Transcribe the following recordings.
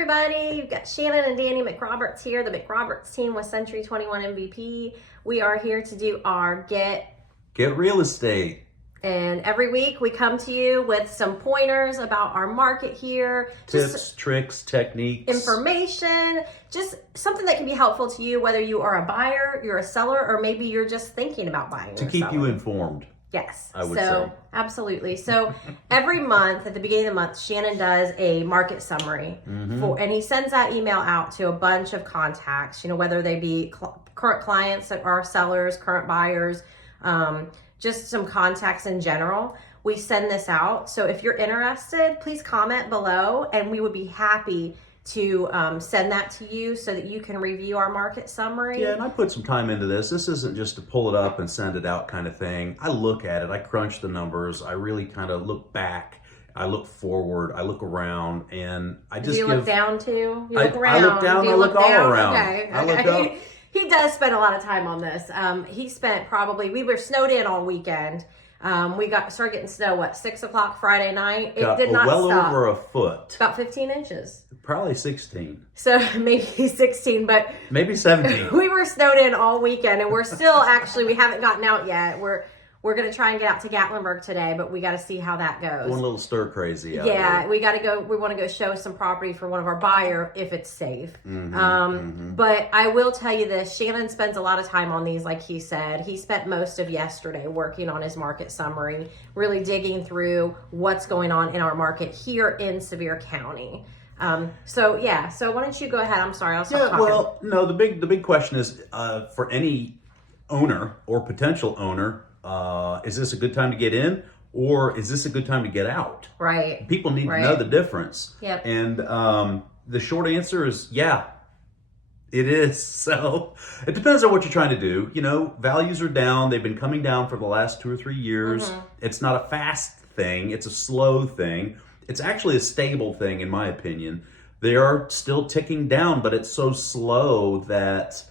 everybody, you've got Shannon and Dani McRoberts here, the McRoberts team with Century 21 MVP. We are here to do our Get Real Estate. And every week we come to you with some pointers about our market here. Tips, tricks, techniques. Information, just something that can be helpful to you, whether you are a buyer, you're a seller, or maybe you're just thinking about buying. To keep you informed. Yes. I would say. Absolutely. So every month, at the beginning of the month, Shannon does a market summary and he sends that email out to a bunch of contacts, whether they be current clients that are sellers, current buyers, just some contacts in general. We send this out. So if you're interested, please comment below and we would be happy to send that to you so that you can review our market summary. Yeah, and I put some time into this. This isn't just to pull it up and send it out kind of thing. I look at it, I crunch the numbers, I really kind of look back, I look forward, I look around, and I just Do you look down too? You look around? I look down, Do you I look all around. Okay. I look up. He does spend a lot of time on this. He spent we were snowed in all weekend. We started getting snow, 6 o'clock Friday night. It did not well stop. over a foot. About 15 inches. Probably 16. So maybe 16, but maybe 17. We were snowed in all weekend and we're still we haven't gotten out yet. We're going to try and get out to Gatlinburg today, but we got to see how that goes. One little stir crazy out Yeah, there. we got to go. We want to go show some property for one of our buyer if it's safe. But I will tell you this, Shannon spends a lot of time on these, like he said. He spent most of yesterday working on his market summary, really digging through what's going on in our market here in Sevier County. So why don't you go ahead? I'm sorry, I'll stop talking. Well, no, the big question is for any owner or potential owner, is this a good time to get in or is this a good time to get out? Right. People need to know the difference. Yep. And the short answer is yeah, it is. So it depends on what you're trying to do. Values are down. They've been coming down for the last 2 or 3 years. It's not a fast thing. It's a slow thing. It's actually a stable thing, in my opinion. They are still ticking down, but it's so slow that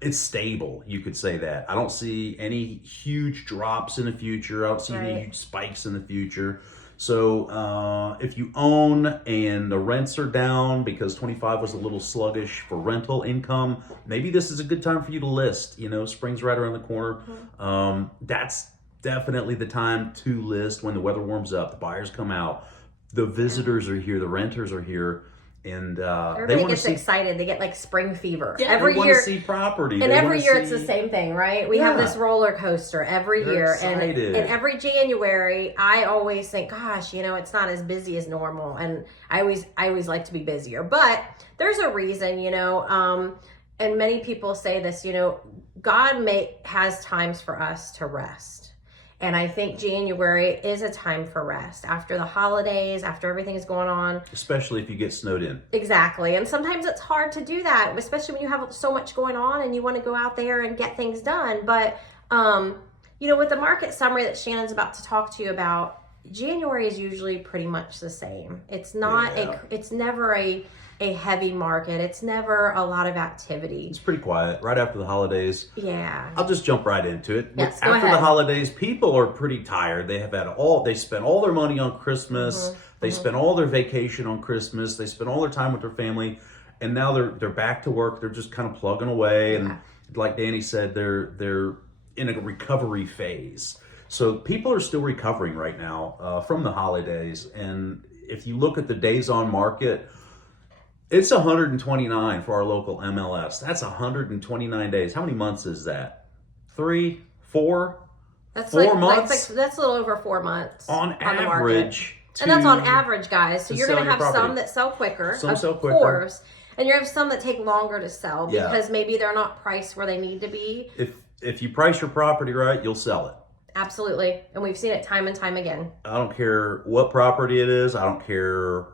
it's stable, you could say that. I don't see any huge drops in the future. I don't see any huge spikes in the future. So if you own and the rents are down because 25 was a little sluggish for rental income, maybe this is a good time for you to list. Spring's right around the corner. That's definitely the time to list when the weather warms up, the buyers come out, the visitors are here, the renters are here, and everybody gets excited. They get like spring fever. Yeah, every they want year to see property. And every year it's the same thing, right? We have this roller coaster every year. Excited. And every January I always think, gosh, it's not as busy as normal. And I always like to be busier. But there's a reason, and many people say this, God has times for us to rest. And I think January is a time for rest after the holidays, after everything is going on. Especially if you get snowed in. Exactly. And sometimes it's hard to do that, especially when you have so much going on and you want to go out there and get things done. But, with the market summary that Shannon's about to talk to you about, January is usually pretty much the same. It's not it's never a heavy market. It's never a lot of activity. It's pretty quiet right after the holidays. Yeah. I'll just jump right into it. Yes, after the holidays, people are pretty tired. They have they spent all their money on Christmas. They spent all their vacation on Christmas. They spent all their time with their family. And now they're back to work. They're just kind of plugging away. And like Dani said, they're in a recovery phase. So people are still recovering right now from the holidays. And if you look at the days on market, it's 129 for our local MLS. That's 129 days. How many months is that? 3, 4? That's 4 months? That's a little over 4 months on the average. market. And that's on average, guys. So you're going to have some that sell quicker, of course. And you have some that take longer to sell because maybe they're not priced where they need to be. If you price your property right, you'll sell it. Absolutely. And we've seen it time and time again. I don't care what property it is. I don't care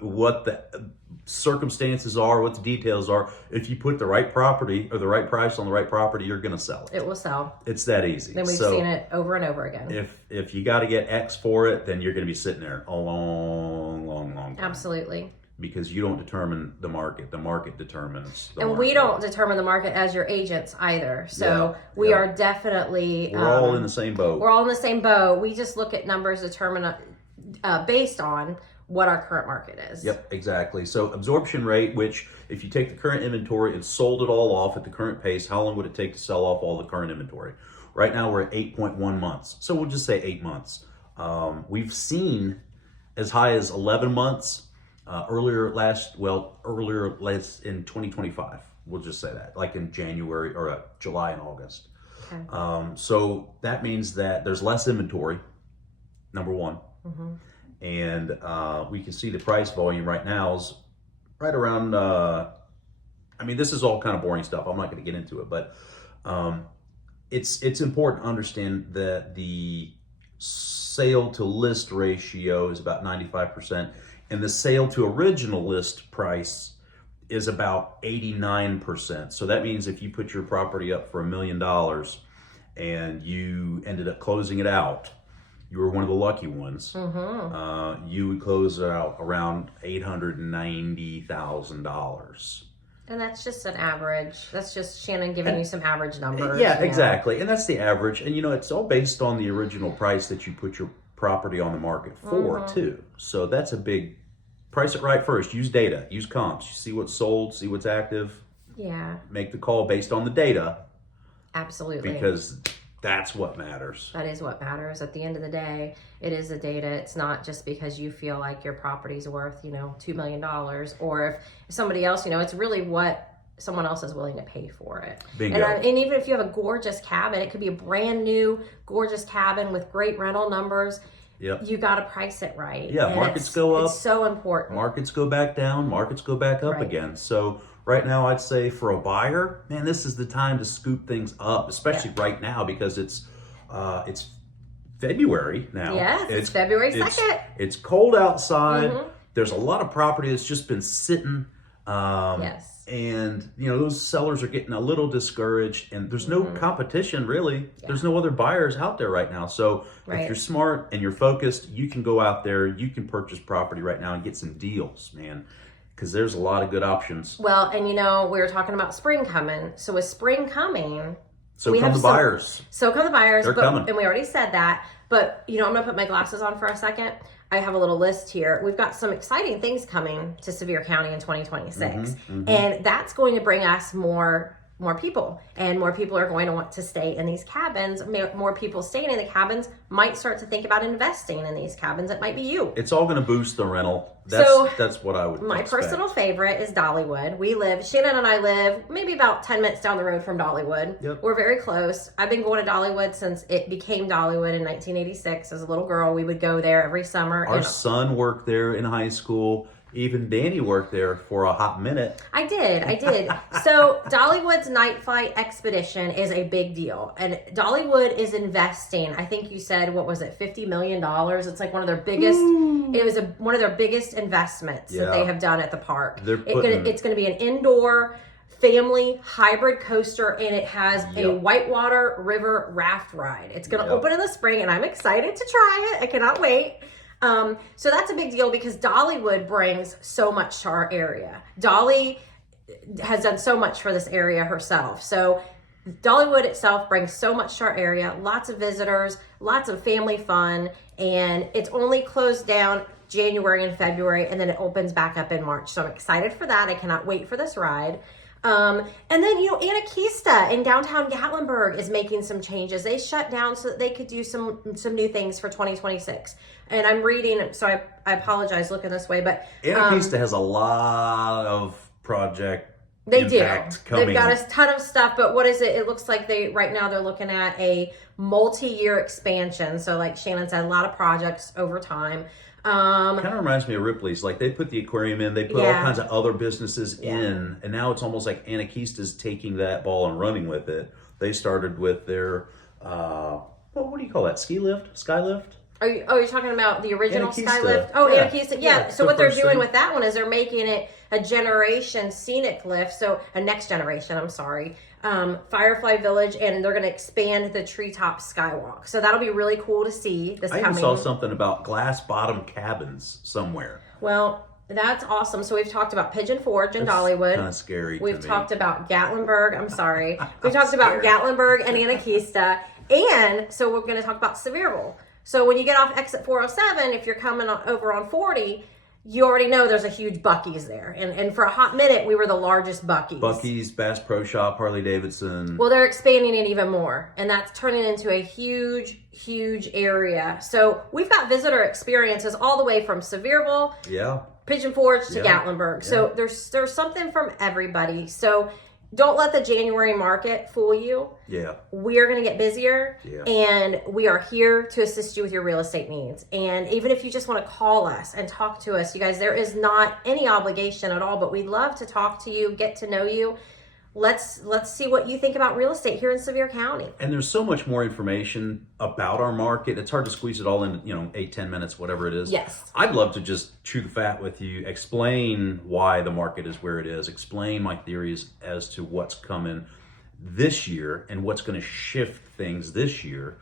what the circumstances are, what the details are. If you put the right property or the right price on the right property, you're going to sell it. It will sell. It's that easy. And we've seen it over and over again. If you got to get X for it, then you're going to be sitting there a long, long, long time. Absolutely. Because you don't determine the market. The market determines the market. And we don't determine the market as your agents either. So we are definitely... We're all in the same boat. We're all in the same boat. We just look at numbers determined based on what our current market is. Yep, exactly. So absorption rate, which if you take the current inventory and sold it all off at the current pace, how long would it take to sell off all the current inventory? Right now we're at 8.1 months. So we'll just say 8 months. We've seen as high as 11 months earlier in 2025. We'll just say that, like in January or July and August. Okay. So that means that there's less inventory, number one. Mm-hmm. And we can see the price volume right now is right around, this is all kind of boring stuff. I'm not going to get into it, but it's important to understand that the sale to list ratio is about 95%, and the sale to original list price is about 89%. So that means if you put your property up for $1 million and you ended up closing it out, you were one of the lucky ones. Mm-hmm. You would close it out around $890,000. And that's just an average. That's just Shannon giving you some average numbers. Yeah, exactly. And that's the average. And it's all based on the original price that you put your property on the market for, too. So that's a big, price it right first. Use data, use comps. See what's sold, see what's active. Yeah. Make the call based on the data. Absolutely. Because that's what matters. That is what matters. At the end of the day, it is the data. It's not just because you feel like your property's worth, $2 million, or if somebody else, it's really what someone else is willing to pay for it. Bingo. And even if you have a gorgeous cabin, it could be a brand new, gorgeous cabin with great rental numbers. Yep. You got to price it right. Yeah, markets go up. It's so important. Markets go back down. Markets go back up again. So right now, I'd say for a buyer, man, this is the time to scoop things up, especially right now because it's February now. Yes, it's February 2nd. It's cold outside. Mm-hmm. There's a lot of property that's just been sitting. Yes. And, those sellers are getting a little discouraged, and there's no competition, really. Yeah. There's no other buyers out there right now. So if you're smart and you're focused, you can go out there, you can purchase property right now and get some deals, man, because there's a lot of good options. Well, and, we were talking about spring coming. So with spring coming... So come the buyers. So come the buyers. They're coming. And we already said that. But, I'm going to put my glasses on for a second. I have a little list here. We've got some exciting things coming to Sevier County in 2026. Mm-hmm. And that's going to bring us more people. And more people are going to want to stay in these cabins. More people staying in the cabins might start to think about investing in these cabins. It might be you. It's all going to boost the rental. That's what I would My expect. personal favorite is Dollywood. Shannon and I live maybe about 10 minutes down the road from Dollywood. Yep. We're very close. I've been going to Dollywood since it became Dollywood in 1986. As a little girl, we would go there every summer. Our son worked there in high school. Even Dani worked there for a hot minute. I did. So Dollywood's Night Flight Expedition is a big deal. And Dollywood is investing, I think you said, what was it, $50 million? It's like one of their biggest, it was one of their biggest investments that they have done at the park. It's going to be an indoor family hybrid coaster, and it has a whitewater river raft ride. It's going to open in the spring, and I'm excited to try it. I cannot wait. So that's a big deal because Dollywood brings so much to our area. Dolly has done so much for this area herself. So Dollywood itself brings so much to our area, lots of visitors, lots of family fun, and it's only closed down January and February, and then it opens back up in March. So I'm excited for that. I cannot wait for this ride. And then, Anakista in downtown Gatlinburg is making some changes. They shut down so that they could do some new things for 2026. And I'm reading, so I apologize looking this way, but Anakista has a lot of project they impact do. Coming. They've got a ton of stuff, but what is it? It looks like right now they're looking at a multi-year expansion. So like Shannon said, a lot of projects over time. Kind of reminds me of Ripley's. Like they put the aquarium in, they put all kinds of other businesses in, and now it's almost like Anakista's taking that ball and running with it. They started with their, what do you call that? Ski lift? Sky lift? You're talking about the original Anakista. Sky lift? Oh, Yeah. Anakista. Yeah. So what they're doing thing. with that one is they're making it a generation scenic lift. So a next generation, I'm sorry. Firefly Village, and they're going to expand the treetop skywalk. So that'll be really cool to see. I even saw something about glass bottom cabins somewhere. Well, that's awesome. So we've talked about Pigeon Forge and Dollywood. Kind of scary. We've talked about Gatlinburg. I'm sorry. We've talked about Gatlinburg and Anakista. And so we're going to talk about Sevierville. So when you get off exit 407, if you're coming over on 40, you already know there's a huge Buc-ee's there. And for a hot minute, we were the largest Buc-ee's. Buc-ee's, Bass Pro Shop, Harley Davidson. Well, they're expanding it even more. And that's turning into a huge, huge area. So we've got visitor experiences all the way from Sevierville, Pigeon Forge to Gatlinburg. So there's something from everybody. So don't let the January market fool you. We are going to get busier, and we are here to assist you with your real estate needs. And even if you just want to call us and talk to us, you guys, there is not any obligation at all, but we'd love to talk to you, get to know you. Let's see what you think about real estate here in Sevier County. And there's so much more information about our market. It's hard to squeeze it all in, 8-10 minutes, whatever it is. Yes. I'd love to just chew the fat with you, explain why the market is where it is, explain my theories as to what's coming this year and what's going to shift things this year.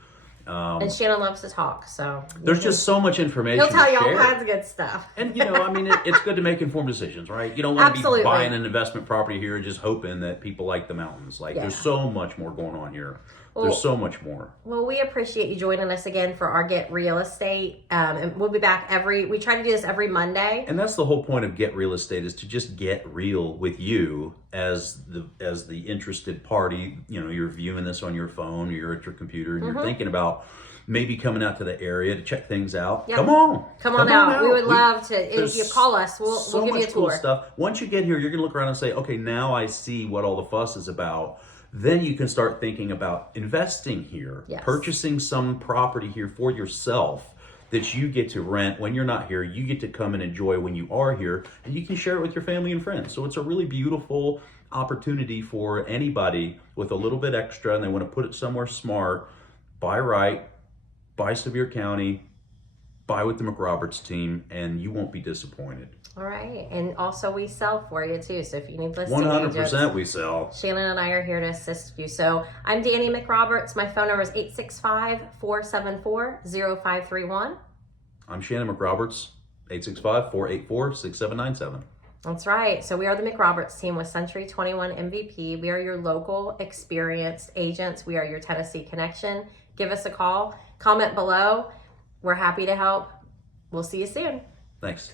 And Shannon loves to talk, so there's just so much information. He'll tell you all kinds of good stuff. And it's good to make informed decisions, right? You don't want to be buying an investment property here and just hoping that people like the mountains. There's so much more going on here. There's so much more. Well, we appreciate you joining us again for our Get Real Estate. And we'll be back we try to do this every Monday. And that's the whole point of Get Real Estate, is to just get real with you as the interested party. You're viewing this on your phone, or you're at your computer, and you're thinking about maybe coming out to the area to check things out. Come on out. We would love to. If you call us, we'll give you a tour. Cool stuff. Once you get here, you're going to look around and say, okay, now I see what all the fuss is about. Then you can start thinking about investing here, purchasing some property here for yourself that you get to rent when you're not here. You get to come and enjoy when you are here, and you can share it with your family and friends. So it's a really beautiful opportunity for anybody with a little bit extra, and they want to put it somewhere smart. Buy right, buy Sevier County, buy with the McRoberts team, and you won't be disappointed. All right. And also we sell for you too. So if you need listing 100% agents, we sell. Shannon and I are here to assist you. So I'm Dani McRoberts. My phone number is 865-474-0531. I'm Shannon McRoberts, 865-484-6797. That's right. So we are the McRoberts team with Century 21 MVP. We are your local experienced agents. We are your Tennessee connection. Give us a call. Comment below. We're happy to help. We'll see you soon. Thanks.